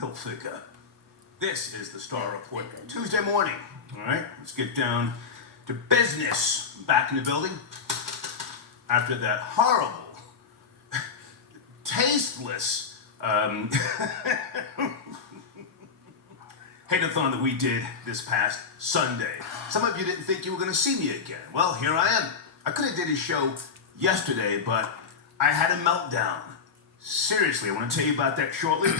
Hilfiger. This is the Star Report Tuesday morning. All right, let's get down to business. Back in the building after that horrible, tasteless hate-a-thon that we did this past Sunday. Some of you didn't think you were going to see me again. Well, here I am. I could have did a show yesterday, but I had a meltdown. Seriously, I want to tell you about that shortly.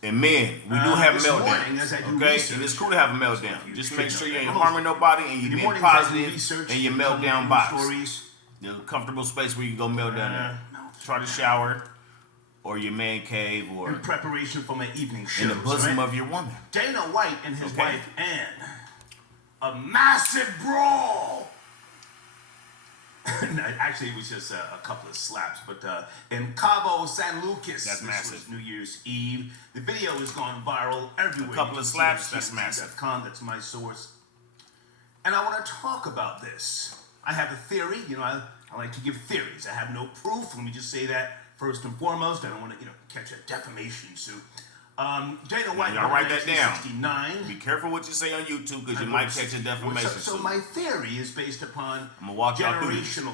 And men, we do have meltdowns, okay? Research, and it's cool to have a meltdown. Just make sure you ain't harming nobody and you're being positive in your meltdown box. The comfortable space where you can go meltdown at. Try to shower or your man cave or in preparation for my evening shows. In the bosom of your woman. Dana White and his wife Ann. A massive brawl. Actually, it was just a couple of slaps, but in Cabo San Lucas, that's massive. Was New Year's Eve. The video has gone viral everywhere. A couple of slaps, that's massive. That's my source. And I want to talk about this. I have a theory. You know, I like to give theories. I have no proof. Let me just say that first and foremost. I don't want to, catch a defamation suit. Dana White, y'all write that down. Be careful what you say on YouTube because you might catch a defamation suit. So my theory is based upon I'm gonna walk generational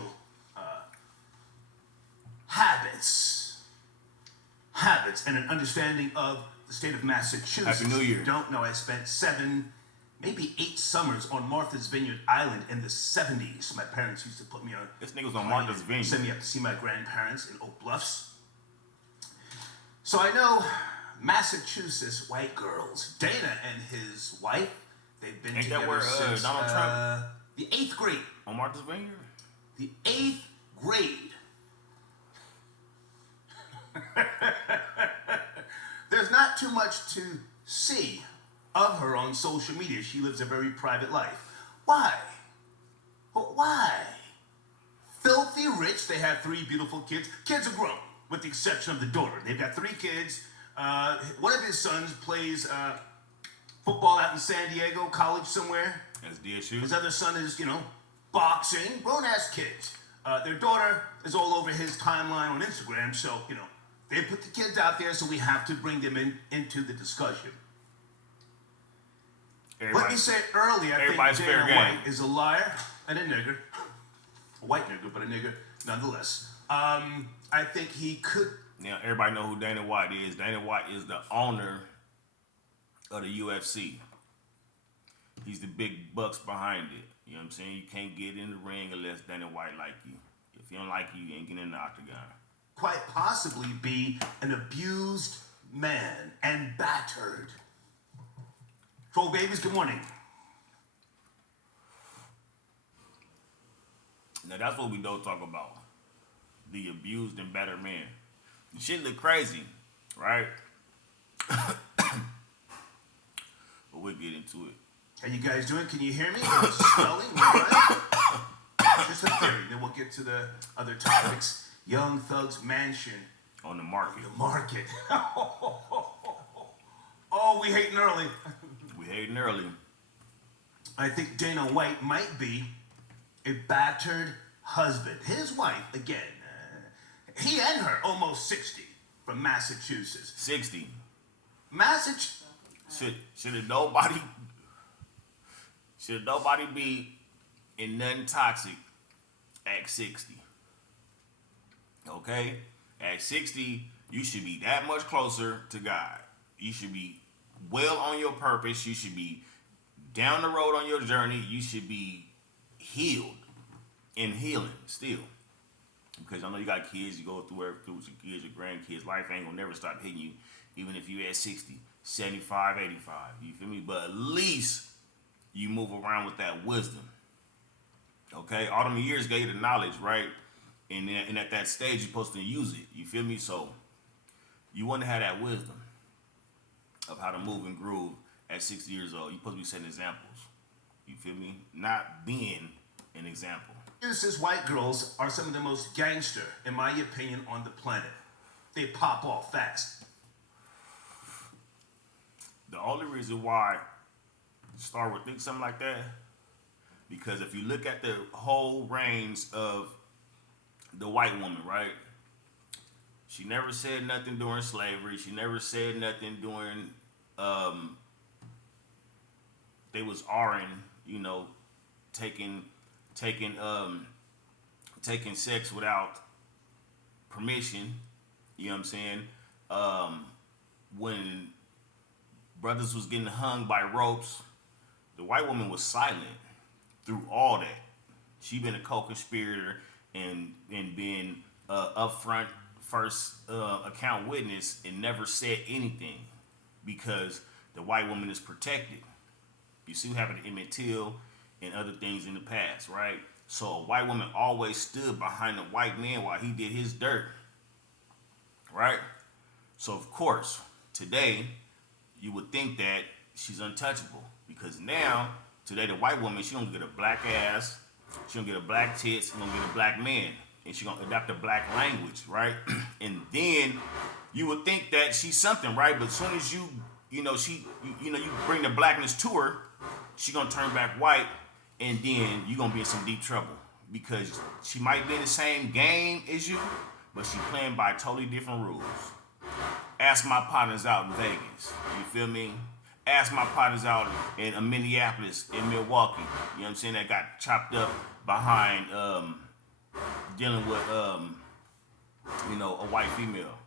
habits, and an understanding of the state of Massachusetts. Happy New Year. You don't know, I spent 7, maybe 8 summers on Martha's Vineyard Island in the 70s. My parents used to put me on. This nigga was on Martha's Vineyard. Send me up to see my grandparents in Oak Bluffs. So I know Massachusetts white girls. Dana and his wife, they've been Ain't together that where, since Donald Trump? The 8th grade. On Martha's Vineyard? The 8th grade. There's not too much to see of her on social media. She lives a very private life. Why? But why? Filthy rich. They have 3 beautiful kids. Kids are grown, with the exception of the daughter. They've got 3 kids. One of his sons plays football out in San Diego, college somewhere. That's DSU. His other son is, boxing. Grown-ass kids. Their daughter is all over his timeline on Instagram, so, they put the kids out there, so we have to bring them into the discussion. Let me say earlier, I think Dana White is a liar and a nigger. A white nigger, but a nigger nonetheless. I think he could... Now, everybody know who Dana White is. Dana White is the owner of the UFC. He's the big bucks behind it. You know what I'm saying? You can't get in the ring unless Dana White like you. If he don't like you, you ain't getting in the octagon. Quite possibly be an abused man and battered. Troll babies, good morning. Now, that's what we don't talk about. The abused and battered man. The shit look crazy, right? But we'll get into it. How you guys doing? Can you hear me? Spelling, right? Just a theory. Then we'll get to the other topics. Young Thug's mansion. On the market. The market. Oh, we hating early. We hating early. I think Dana White might be a battered husband. His wife, again, he and her, almost 60, from Massachusetts. 60. Massachusetts. Should nobody be in nothing toxic at 60? Okay? At 60, you should be that much closer to God. You should be well on your purpose. You should be down the road on your journey. You should be healed and healing still. Because I know you got kids, you go through with your kids, your grandkids. Life ain't gonna never stop hitting you, even if you at 60, 75, 85. You feel me? But at least you move around with that wisdom. Okay? All them years gave you the knowledge, right? And at that stage, you're supposed to use it. You feel me? So you want to have that wisdom of how to move and groove at 60 years old. You're supposed to be setting examples. You feel me? Not being an example. Massachusetts white girls are some of the most gangster, in my opinion, on the planet. They pop off fast. The only reason why Star would think something like that, because if you look at the whole range of the white woman, right? She never said nothing during slavery. She never said nothing during they was RN, you know, taking taking sex without permission. You know what I'm saying? When brothers was getting hung by ropes, the white woman was silent through all that. She been a co-conspirator and been upfront first account witness and never said anything because the white woman is protected. You see what happened to Emmett Till and other things in the past, right? So a white woman always stood behind the white man while he did his dirt, right? So of course, today, you would think that she's untouchable because now, today the white woman, she gonna get a black ass, she gonna get a black tits, she gonna get a black man, and she gonna adopt a black language, right? And then you would think that she's something, right? But as soon as you bring the blackness to her, she gonna turn back white, and then you gonna be in some deep trouble because she might be in the same game as you, but she playing by totally different rules. Ask my partners out in Vegas. You feel me? Ask my partners out in Minneapolis, in Milwaukee. You know what I'm saying? That got chopped up behind dealing with a white female.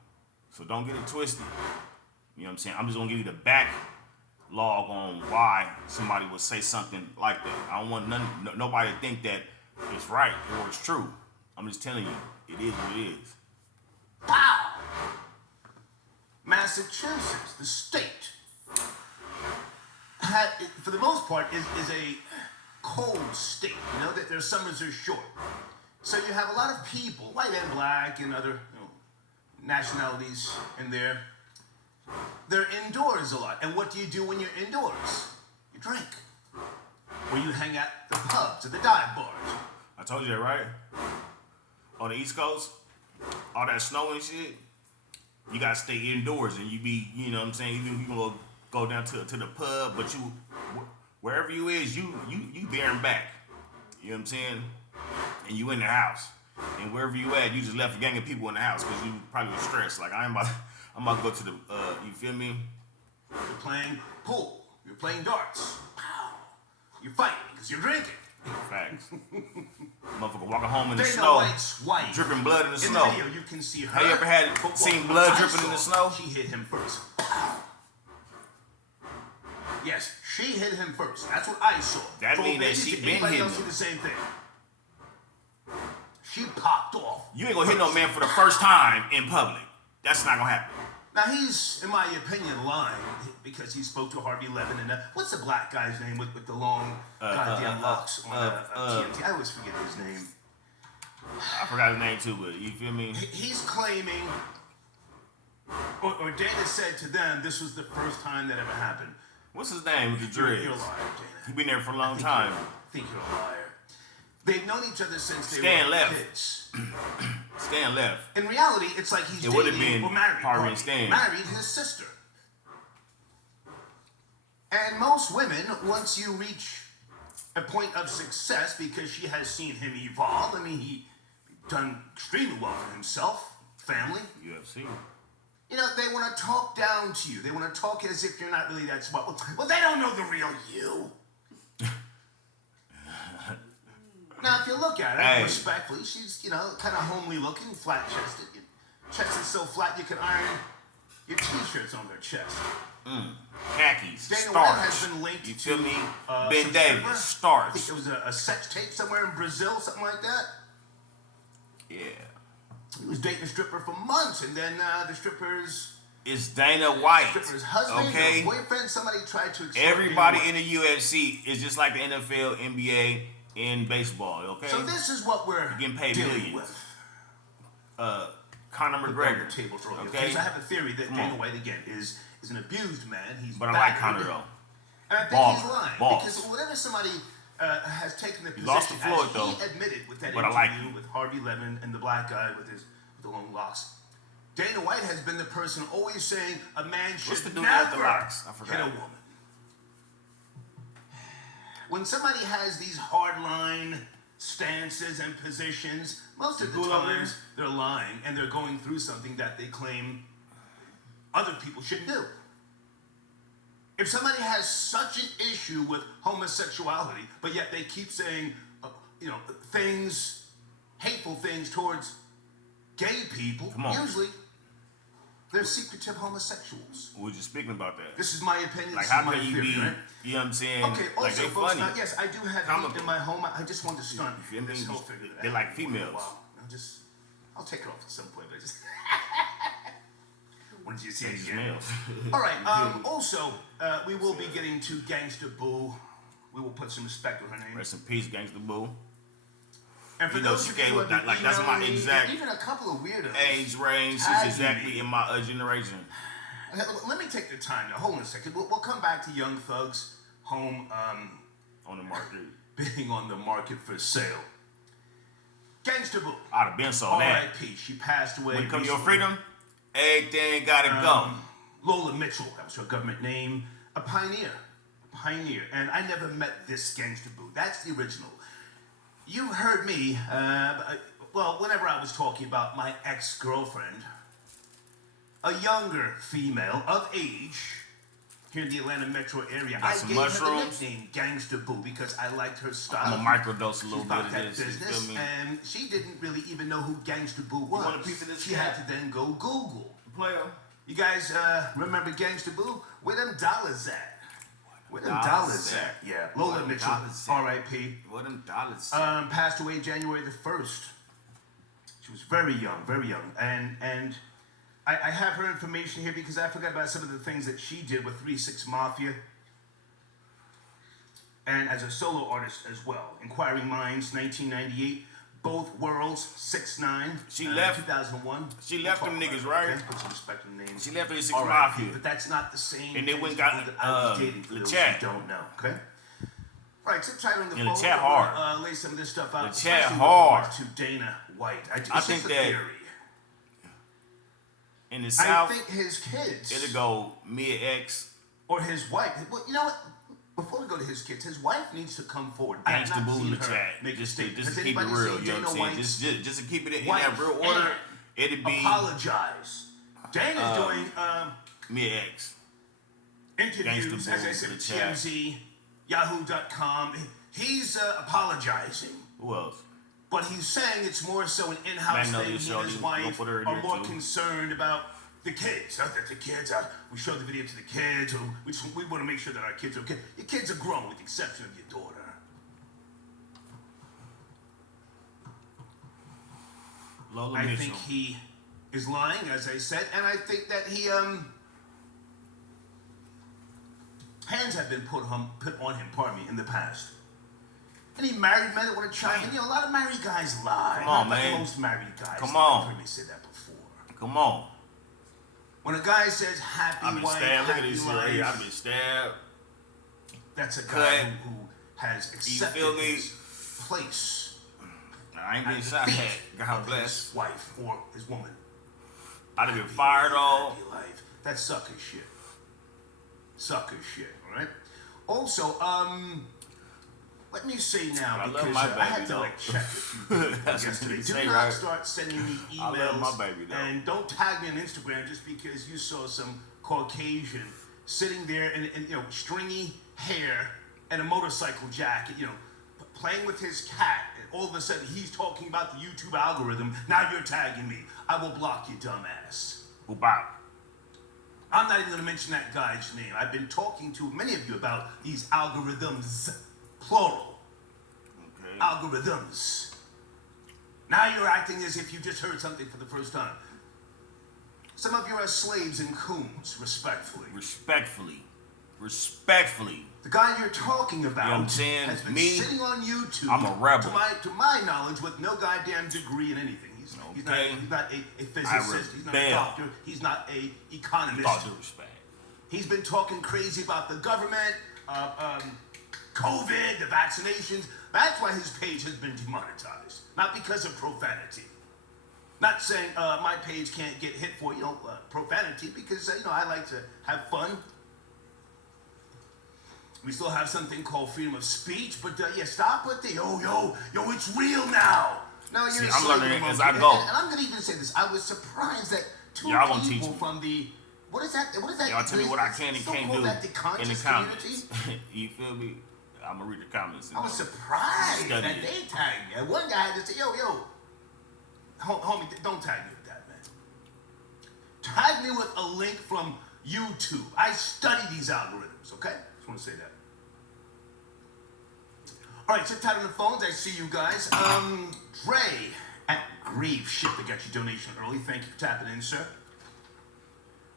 So don't get it twisted. You know what I'm saying? I'm just gonna give you the backlog on why somebody would say something like that. I don't want nobody to think that it's right or it's true. I'm just telling you, it is what it is. Wow! Massachusetts, the state, for the most part, is a cold state. You know that their summers are short, so you have a lot of people, white and black, and other nationalities in there. They're indoors a lot, and what do you do when you're indoors? You drink, or you hang at the pubs or the dive bars. I told you that, right? On the East Coast, all that snow and shit. You gotta stay indoors, and you be, you know what I'm saying. You gonna go down to the pub, but you wherever you is, you there and back. You know what I'm saying? And you in the house, and wherever you at, you just left a gang of people in the house because you probably was stressed. Like I'm about to go to the, you feel me? You're playing pool. You're playing darts. You're fighting because you're drinking. Facts. Motherfucker walking home in the Dana snow, White's wife, dripping blood in the in snow. the video, you can see her. Have you ever seen blood dripping in the snow? She hit him first. Yes, she hit him first. That's what I saw. That means that she been hitting him. See the same thing. She popped off. You ain't gonna hit no man for the first time in public. That's not gonna happen. Now he's, in my opinion, lying because he spoke to Harvey Levin and what's the black guy's name with the long goddamn locks on TNT? I always forget his name. I forgot his name too, but you feel me? He's claiming, or Dana said to them, this was the first time that ever happened. What's his name with the dreads? You're a liar, Dana. He been there for a long time. I think you're a liar. They've known each other since they Stan were left. kids. Stan left. In reality, it's like he's dating or married. Harvey and Stan. Married his sister. And most women, once you reach a point of success, because she has seen him evolve, I mean, he done extremely well for himself, family. UFC. You know, they want to talk down to you. They want to talk as if you're not really that smart. Well, they don't know the real you. Now, if you look at her respectfully, she's, kind of homely looking, flat-chested. Your chest is so flat you can iron your t-shirts on their chest. Khakis, Dana starch. White has been linked you feel to, me? Ben Ben Davis, starch. I think it was a sex tape somewhere in Brazil, something like that. Yeah. He was dating a stripper for months, and then the stripper's... It's Dana White. Stripper's husband okay? or boyfriend, somebody tried to... Everybody in the UFC is just like the NFL, NBA, in baseball, okay? So this is what we're getting paid dealing millions. with. Conor McGregor. Table draw, okay? So I have a theory that Dana White, again, is an abused man. He's but I like Conor, though. And I think he's lying. Balls. Because whenever somebody has taken the position, lost to Floyd, as though. he admitted with that But I interview like with Harvey Levin and the black guy with the long locks, Dana White has been the person always saying a man should never hit a woman. When somebody has these hardline stances and positions, Most of the times they're lying and they're going through something that they claim other people shouldn't do. If somebody has such an issue with homosexuality, but yet they keep saying, things, hateful things towards gay people, usually they're secretive homosexuals. We were just speaking about that. This is my opinion. Like, this how is my can you theory, be, right? you know what I'm saying? Okay, also, like, they folks, funny. yes, I do have heat in my home. I just want to stunt You feel me? this whole figure. They're like females. I'll take it off at some point, but I just... When did you see it These again? males. All right, also, we will be getting to Gangsta Boo. We will put some respect on her name. Rest in peace, Gangsta Boo. And for You know, those she of came you who with have that, like, been that's my emailing me, exact even a couple of weirdos. age range. She's tagging exactly me. in my generation. Let me take the time now. Hold on a second. We'll come back to Young Thug's home On the market. being on the market for sale. Gangsta Boo. I'd have been so that. R.I.P. She passed away. When it comes to your recently. freedom, everything gotta go. Lola Mitchell, that was her government name. A pioneer. And I never met this Gangsta Boo. That's the original. You heard me, whenever I was talking about my ex-girlfriend, a younger female of age here in the Atlanta metro area. I some gave mushrooms? her the nickname Gangsta Boo because I liked her style. I'm gonna microdose a little She's bit about of that this. You business, feel me? and she didn't really even know who Gangsta Boo was. want a piece of this She had to then go Google. Player. You guys remember Gangsta Boo? Where them dollars at? Where them dollars at? Yeah, Lola Mitchell, R.I.P. What them dollars? Passed away January the 1st. She was very young, and I have her information here because I forgot about some of the things that she did with 3-6 Mafia and as a solo artist as well. Inquiring Minds, 1998. Both Worlds, 6ix9ine. She left. 2001. She left them niggas, right? Let's put some respect on the names. She left 3-6 R.I.P., Mafia. but that's not the same. And they went and Gangsta got, Boo that I was dating, for the those chat. who don't know, okay? All right, sit tight on the And phone. the chat We're gonna, hard. lay some of this stuff out. The chat especially with hard. regards to Dana White. It's I think just a that theory. In the I South, think his kids it'll go mid-X. or his wife. Well, you know what? Before we go to his kids, his wife needs to come forward. I have Gangsta not Boo in seen the her chat. make a Just statement. to Has keep it anybody real, seen you know what I'm Dana saying? White's Just to keep it in wife that real order, and it'd be apologize. Dana's doing mid-X. interviews, Gangsta Boo as I said, in the chat. TMZ, Yahoo.com. He's apologizing. Who else? But he's saying it's more so an in-house Magnolia thing. He Shorty, and his we'll wife put her in are there more too. concerned about the kids. Not that the kids we showed the video to the kids, or we want to make sure that our kids are okay. Your kids are grown, with the exception of your daughter. Lola I Mitchell. think he is lying, as I said, and I think that he hands have been put on him, pardon me, in the past. Any married men that want to chime in? You know, a lot of married guys lie. Come on, Not like man. most married guys. Come on. You've heard me say that before. Come on. When a guy says happy I've been wife, stabbed. Look at happy this shit right life, here. I've been stabbed. that's a Cut. guy who has accepted feel me? his place I ain't been at the shot feet at. God of bless. his wife or his woman. I'd have been fired on. Happy life. That's sucker shit. Sucker shit, all right? Also, let me say now, I love because my I had baby, to though. like check a few things That's what yesterday. you Do say, not right? start sending me emails. I love my baby, though. And don't tag me on Instagram just because you saw some Caucasian sitting there in stringy hair and a motorcycle jacket, playing with his cat. And all of a sudden, he's talking about the YouTube algorithm. Now you're tagging me. I will block you, dumbass. Bop. I'm not even going to mention that guy's name. I've been talking to many of you about these algorithms, plural. Okay. Algorithms. Now you're acting as if you just heard something for the first time. Some of you are slaves and coons, respectfully. Respectfully. The guy you're talking about You know what I'm saying? has been Me, sitting on YouTube. I'm a rebel. To my knowledge, with no goddamn degree in anything. He's not a physicist. He's not a doctor. He's not a economist. With all due respect. He's been talking crazy about the government, COVID, the vaccinations. That's why his page has been demonetized, not because of profanity. Not saying my page can't get hit for profanity, because I like to have fun. We still have something called freedom of speech, but stop with the yo, it's real now. No, you're See, a I'm slave learning of as emotion. I go. And I'm gonna even say this. I was surprised that two Y'all gonna teach people me. from the what is that? Y'all tell me what I can and can't do that the in the conscious comments. community? You feel me? I'm gonna read the comments. I was surprised Study that it. they tagged me. And one guy had to say, yo, homie, don't tag me with that, man. Tag me with a link from YouTube. I study these algorithms, okay? Just want to say that. All right, sit tight on the phones. I see you guys. Dre at Grieve Ship to get your donation early. Thank you for tapping in, sir.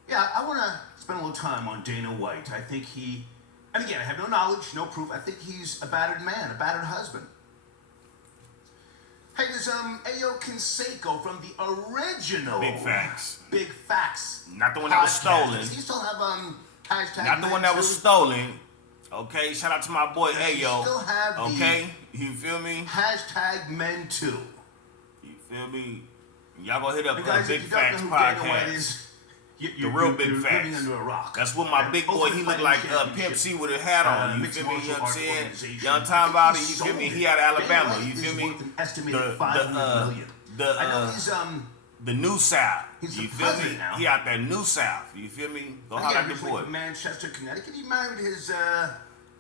Yeah, I want to spend a little time on Dana White. I think he, and again, I have no knowledge, no proof. I think he's a battered man, a battered husband. Hey, there's Ayo Canseco from the original Big Facts. Big Facts. Not the one that was podcast. stolen. Does he still have hashtag? Not the one that was stolen. Okay, shout out to my boy Does he Ayo. still have the Okay, you feel me? hashtag Men Too. You feel me? Y'all go hit up And guys, Big if you don't Facts know who Dana White podcast. is, The real Big you're Facts. living under a rock. That's what my And big boy, Ultimate he looked Fighting like Championship, Pimp C with a hat on. You mixed feel me? You martial know what I'm arts saying? organization. Young time about it, He you feel sold me? it. He out of Alabama, Dana you White feel is me? worth an estimated $500 million. I know he's The New South. He's You the feel me? president now. He out that New South. You feel me? Go holler at the originally boy. from Manchester, Connecticut. He married his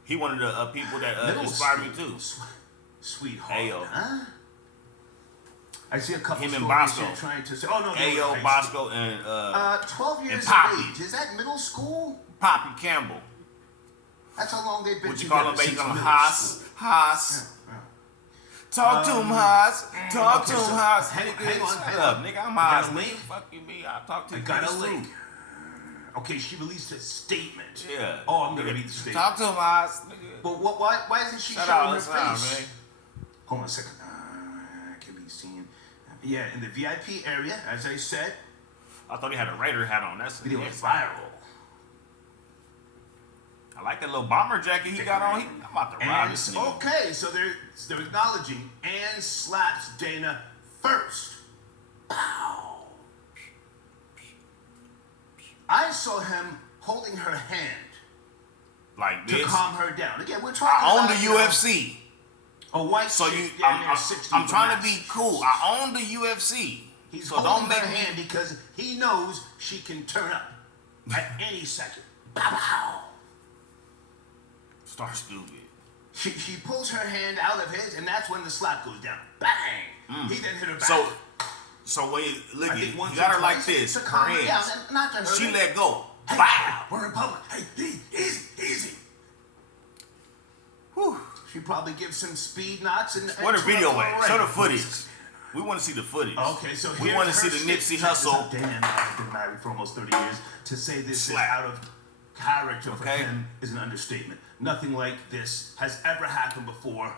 He one of the people that middle inspired me school too. Sweetheart, Ayo. huh? I see a couple Him and stories Bosco. here trying to say, oh no, they were Ayo, high Bosco, school. and 12 years and of Poppy. age. Is that middle school? Poppy Campbell. That's how long they've been What you together. call him, baby? Since You call him middle Haas? school. Haas. Yeah. Talk to him, Haas. Talk okay, to him, so Haas. hang Nigga, on, shut hang up, on. nigga. I'm I got Haas. a link. Nigga, fuck you, me. I'll talk to I you. got a pretty link. soon. Okay, she released a statement. Yeah. Oh, I'm gonna read the statement. Talk to him, Haas. Nigga. But why isn't she Shut showing out, her that's fine, face? man. Hold on a second. Can be seen. Yeah, in the VIP area, as I said, I thought he had a Raider hat on. That's video yeah. is viral. I like that little bomber jacket he got on. I'm about to rob this nigga. Okay, so they're acknowledging Ann slaps Dana first. Pow. I saw him holding her hand Like to this. calm her down. Again, we're talking I own about the you know, UFC. a white So chick you, down there 60 I'm trying to glass. be cool. I own the UFC. He's so holding don't make her me. hand because he knows she can turn up at any second. Pow, pow. Start stupid. She pulls her hand out of his, and that's when the slap goes down. Bang! He then hit her back. So when you look I at it, think you once got or her like twice this. to Her calm her down, hands. and not to hurt She her. let go. Hey, Wow. we're in public. Hey, easy. Whew. She probably gives some speed knots and. Where the video twirl at? Show the around. footage. We want to see the footage. Okay, so we here's want to her see the statement. Nipsey Check this Hussle. out. Dana and I have been married for almost 30 years. To say this Slap. is out of character for Okay. him is an understatement. Nothing like this has ever happened before.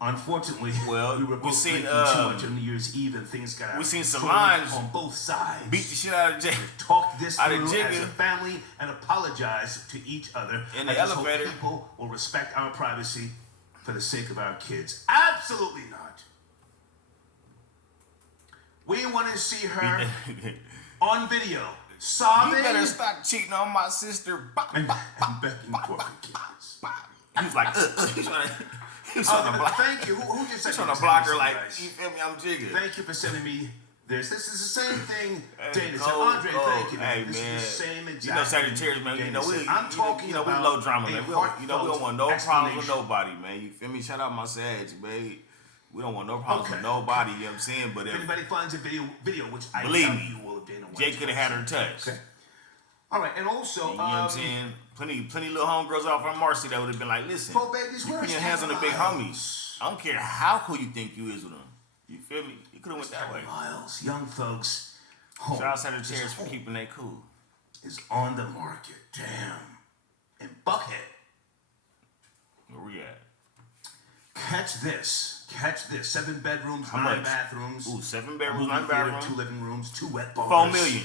Unfortunately, Well, we were we both seen, drinking too much on New Year's Eve, and things got out we of seen some control lines on both sides. Beat the shit out of Jay. Talk this out of through as Jigga. a family and apologize to each other. In the I just hope elevator. people will respect our privacy for the sake of our kids. Absolutely not. We want to see her on video sobbing You better stop cheating on my sister. Bop, and bop, bop, begging bop, for bop, forgiveness. bop. He was like, he was trying to block. Thank you. Who just said He's trying to this? block her Listen, like, guys. you feel me? I'm Jigga. Thank you for sending me this. This is the same thing Dana said. Cold, Andre, cold. thank you. Hey, this man. is the same exact You know, Sagittarius, man. thing You know, Dana we, said. I'm talking you know, we about low drama, a man. We don't want no heartfelt problems with explanation. nobody, man. You feel me? Shout out my Sag, babe. We don't want no problems with nobody, you know what I'm saying? But If if anybody finds a video which I Believe doubt me, you will, Dana White. Jay could have had her touched. Okay. All right, and also, You know what I'm saying? Plenty little homegirls off from Marcy that would have been like, listen, Four babies, you where's put your hands on the big Miles? homies. I don't care how cool you think you is with them. You feel me? You could have went that way. Miles, young thugs, home Shout out Sagittarius for keeping that cool. is on the market. Damn. In Buckhead. Where we at? Catch this. 7 bedrooms, How 9 much? bathrooms. Ooh, 7 bedrooms, movie 9 theater, bathrooms. 2 living rooms, 2 wet bars. 4 million.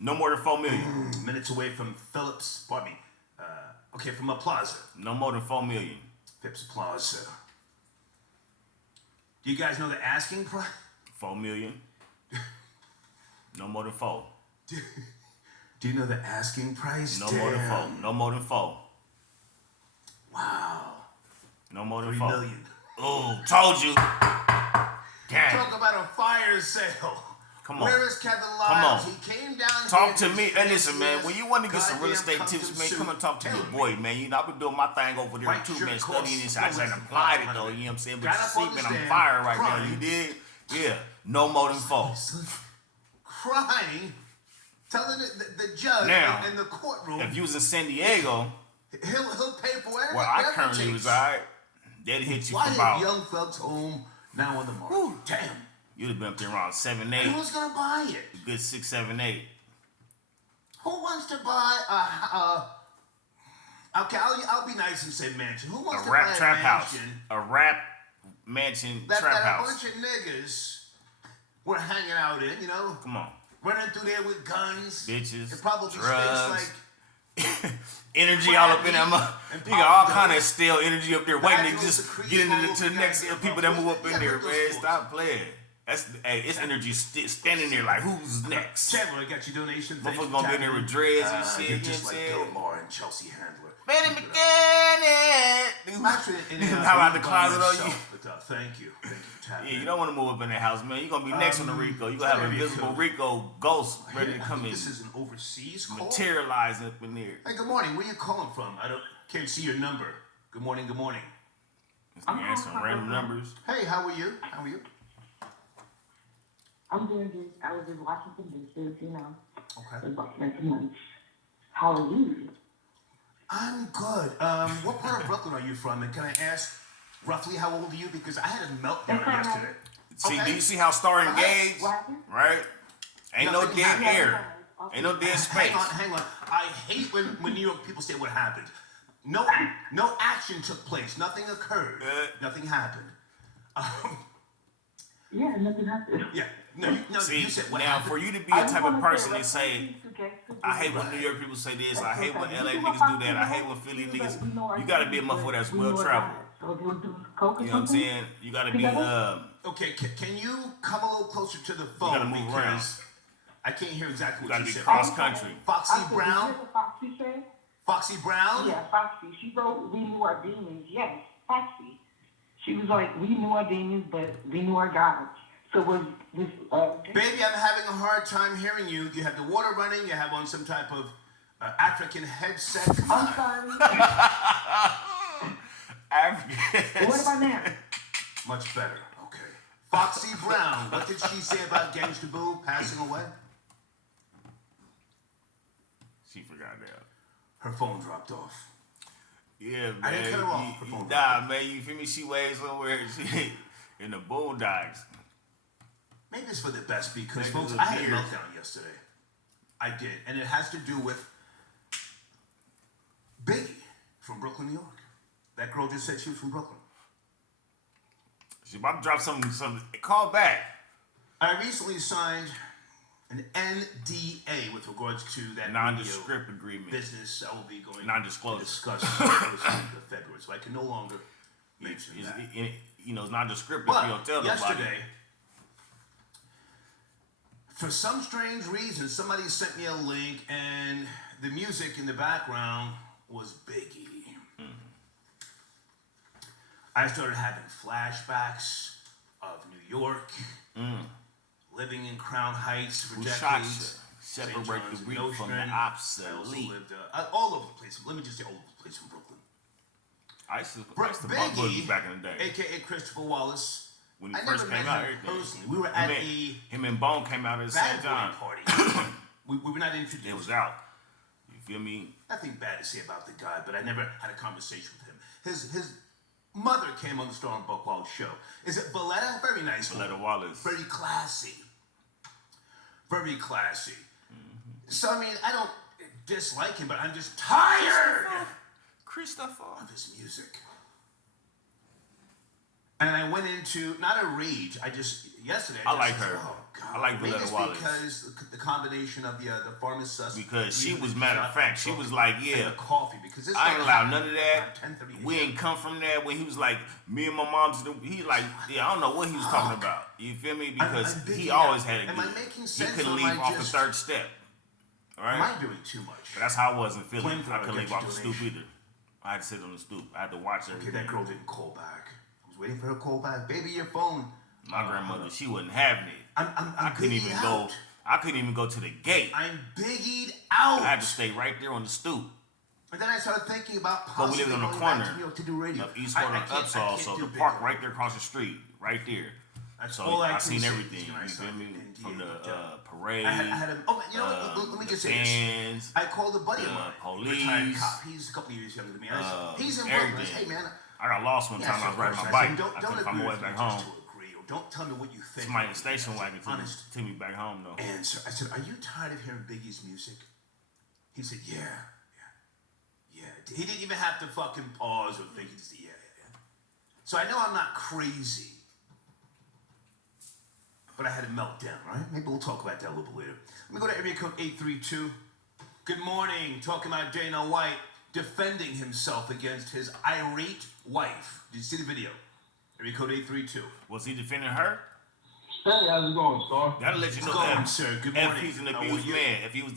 No more than 4 million. Minutes away from Phillips, pardon me. From a plaza. No more than 4 million. Phipps Plaza. Do you guys know the asking price? 4 million. No more than 4. Do you know the asking price? No more than 4. No more than 4. Wow. No more than 3 4. million. Oh, told you. Damn. Talk about a fire sale. Come on. Where is Kevin Come Lyles? on. He came down Talk here to me. Hey, listen, man. When you want to get some real estate goddamn tips, custom man, suit. come and talk to Tell your me. boy, man. You know, I've been doing my thing over there White too, shirt man. costs Studying this. no I just less ain't than applied it, though. $500. You know what I'm saying? But Got you up see, on the man, I'm stand, fired right now. crying. You did? Yeah. No more than 4. Crying, telling the judge Now, in the courtroom if you was in San Diego, he'll pay for whatever. where I whatever it currently takes. reside, they'd hit you Why for is about, Young Thug's home now on the market? Whew. Damn. you'd have been up there around 7, 8. And who's gonna buy it? A good 6, 7, 8. Who wants to buy okay, I'll be nice and say mansion. Who wants A to buy rap trap a house. mansion A rap mansion that trap a house. bunch of niggas were hanging out in, you know? Come on. Running through there with guns. Bitches, It probably drugs. stinks like Energy all up in that mother. And You got all pop kind of dope. stale energy up there waiting to Vaginal just secretion get into all the, over to the next goddamn people that move up buffalo. in there, Yeah, man. those Stop playing. It's energy standing there like, who's next? Chandler, I got your donation. Thanks Motherfuckers for gonna be in there tapping with dreads and shit, You're you know just what like I'm Bill saying? Maher and Chelsea Handler. Benny McGinnis. Actually, Niggas how out the closet on you. But, thank you for tapping. Yeah, you don't want to move up in that house, man. You're gonna be next on the Rico. You gonna have maybe invisible cool. Rico ghost ready to I come think in, this is an overseas call. materialize up in there. Hey, good morning. Where you calling from? I can't see your number. Good morning. Good morning. This nigga answering random numbers. Hey, how are you? How are you? I'm doing good. I was in Washington, D.C., you know. Okay. About making lunch. How are you? I'm good. What part of Brooklyn are you from? And can I ask roughly how old are you? Because I had a meltdown yesterday. See, Okay. do you see how Star engaged? What happened? Right? Ain't no Nothing dead happened. air. Ain't no dead space. Hang on. I hate when New York people say what happened. No action took place. Nothing occurred. Nothing happened. Yeah, nothing happened. Yeah. See, you said what now happened. for you to be the type of person that say, I hate when when New York people say this, I hate when LA niggas do that, I hate when Philly niggas, you gotta be a motherfucker that's well traveled. You know what I'm saying? You gotta be, Okay, can you come a little closer to the phone? gotta move because around. I can't hear exactly you what gotta you be said. cross country. Foxy Brown? Foxy said? Foxy Brown? Yeah, Foxy. She wrote We Knew Our Demons. Yes, Foxy. She was like, we knew our demons, but we knew our gods. So was Baby, I'm having a hard time hearing you. You have the water running. You have on some type of African headset. Come on. I'm sorry. African. What about now? Much better. Okay. Foxy Brown. What did she say about Gangsta Boo passing away? She forgot that. Her phone dropped off. Yeah, man. I didn't cut her off. Her phone dropped Nah, man, you feel me? She ways somewhere. She in the boondocks. Maybe it's for the best because, Maybe folks, it's I had a weird. meltdown yesterday. I did. And it has to do with Biggie from Brooklyn, New York. That girl just said she was from Brooklyn. She about to drop some. Call back. I recently signed an NDA with regards to that Nondescript agreement. business. I will be going Non-disclosure. to discuss the first week of February. So I can no longer mention that. It's nondescript if But you don't tell yesterday, nobody. for some strange reason, somebody sent me a link, and the music in the background was Biggie. I started having flashbacks of New York, living in Crown Heights for Who decades. shot you? St. Separate John's the and weak from the Nostrand. I also obsolete. lived all over the place. Let me just say all over the place in Brooklyn. I used to bump boogie back in the day. a.k.a. Christopher Wallace. When he I first never came met out, him everything. personally. We were at Him and Bone came out at the same Bad Boy time. party. we were not introduced. It was out. You feel me? Nothing bad to say about the guy, but I never had a conversation with him. His mother came on the Star and Buckwild show. Is it Valletta? Very nice. Valletta woman. Wallace. Very classy. Very classy. So, I mean, I don't dislike him, but I'm just tired Christopher. of his music. And I went into, not a rage, yesterday. I like just her. Oh, God. I like Maybe Valletta it's Wallace. because the combination of the pharmacist. Because she was, matter of fact, she was like, yeah, and the coffee. Because this I ain't guy- allowed none of that. around 10:30 We a.m. ain't come from that. When he was like, me and my mom's, he like, yeah, I don't know what he was talking about. You feel me? Because I'm big he enough. always had it Am good. I making He sense, couldn't or am leave I off the just- third step. All Am right? I doing too much? But that's how I was in Philly. Flamethrower I couldn't gets leave off the you stoop donation. either. I had to sit on the stoop. I had to watch Okay, everything. that girl didn't call back. I was waiting for her call back. Baby, your phone. My grandmother, she wasn't having it. I'm couldn't biggied even out. go. I couldn't even go to the gate. I'm biggied out. I had to stay right there on the stoop. And then I started thinking about But we possibly lived on the going back corner to New York to do radio. of East Corner and Upsall, so the do park bigger. right there across the street, right there. That's So all I I can seen see. everything. You Nice, feel me? indeed. From the Yeah. parade. I had a, oh, you know what? Let me just say this. bands, I called a buddy of mine, police, retired cop. He's a couple of years younger than me. I said, he's in Brooklyn. I said, hey, man. I got lost one time. I was riding my bike. I couldn't find my way back home. Don't tell me what you think. Somebody in the station wagon Honest. took me back home though. And so I said, are you tired of hearing Biggie's music? He said, yeah. He didn't even have to fucking pause or think. He just said, yeah. So I know I'm not crazy. But I had a meltdown, right? Maybe we'll talk about that a little bit later. Let me go to area code 832. Good morning. Talking about Dana White defending himself against his irate wife. Did you see the video? Area code 832. Was he defending her? Hey, how's it going, Star? That'll let you know What's going on, if, sir? Good if morning. he's an How are abused you? man, if he was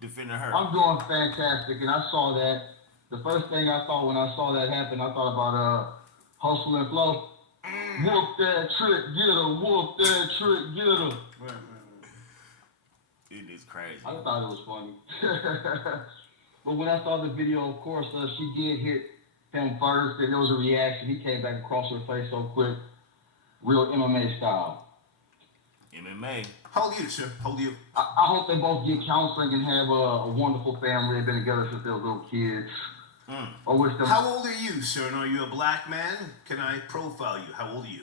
defending her. I'm doing fantastic, and I saw that. The first thing I thought when I saw that happen, I thought about Hustle and Flow. Whoop that trick, get her. Whoop that trick, get her. It is crazy. I thought it was funny. But when I saw the video, of course, she did hit him first, and there was a reaction. He came back across her face so quick. Real MMA style. MMA. How old are you, sir? How old are you? I hope they both get counseling and have a wonderful family. They've been together since they were little kids. I wish them. How old are you, sir? And are you a black man? Can I profile you? How old are you?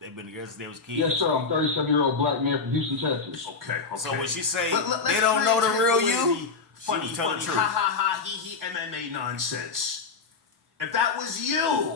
They've been together since they was kids. Yes, sir. I'm a 37-year-old black man from Houston, Texas. Okay. So when she say Let's they don't know the take real away you, the she funny, was telling the funny, truth. ha ha ha, he MMA nonsense. If that was you,